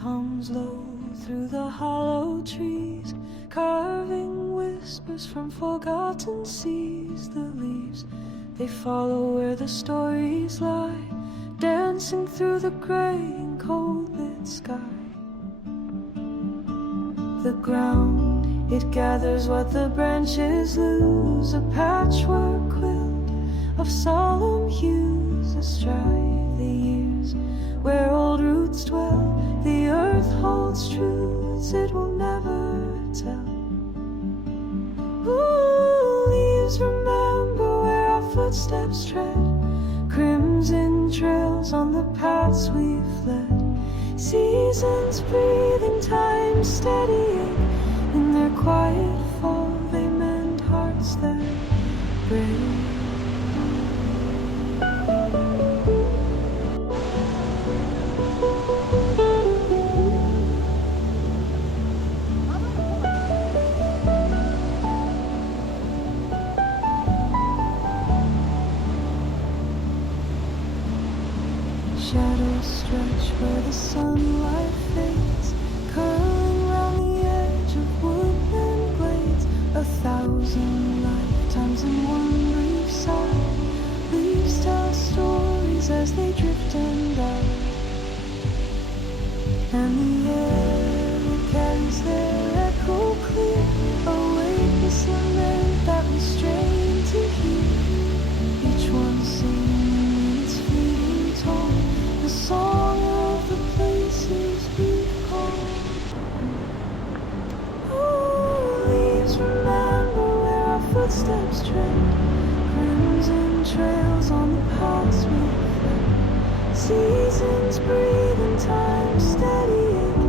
hums low through the hollow trees, carving whispers from forgotten seas. The leaves, they follow where the stories lie, dancing through the gray and cold lit sky. The ground, it gathers what the branches lose, a patchwork quilt of solemn hues astride the years. Where old roots dwell, the earth holds truths it will never tell. Ooh, leaves remember where our footsteps tread, crimson trails on the paths we've fled. Seasons breathing, time steadying, in their quiet fall they mend hearts that break. Shadows stretch where the sunlight fades, curling round the edge of woodland glades. 1,000 lifetimes in one brief sigh, leaves tell stories as they drift and die. And the air carries their echo clear, a weightless lament that we strain to hear. Each one singing its fleeting tone, the song of the places we've called. Oh, leaves remember where our footsteps tread, crimson trails on the paths we've fled. Seasons breathe and time steadying,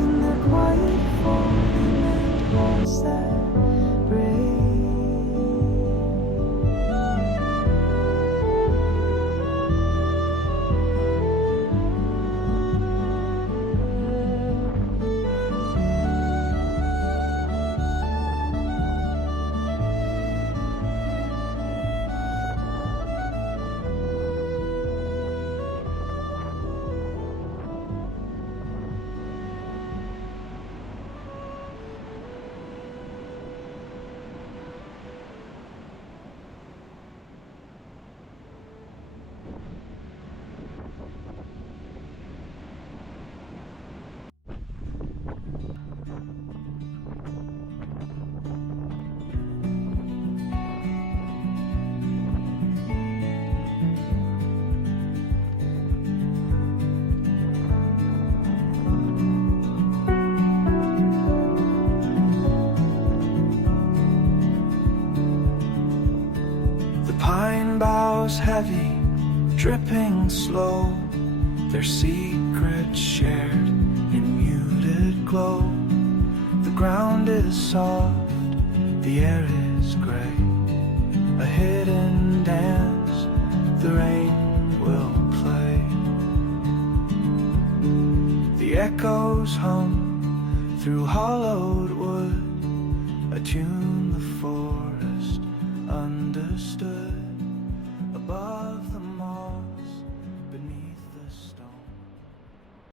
in their quiet fall they mend hearts that break. Heavy, dripping slow, their secrets shared in muted glow. The ground is soft, the air is gray, a hidden dance the rain will play. The echoes hum through hollowed wood, a tune the forest understood.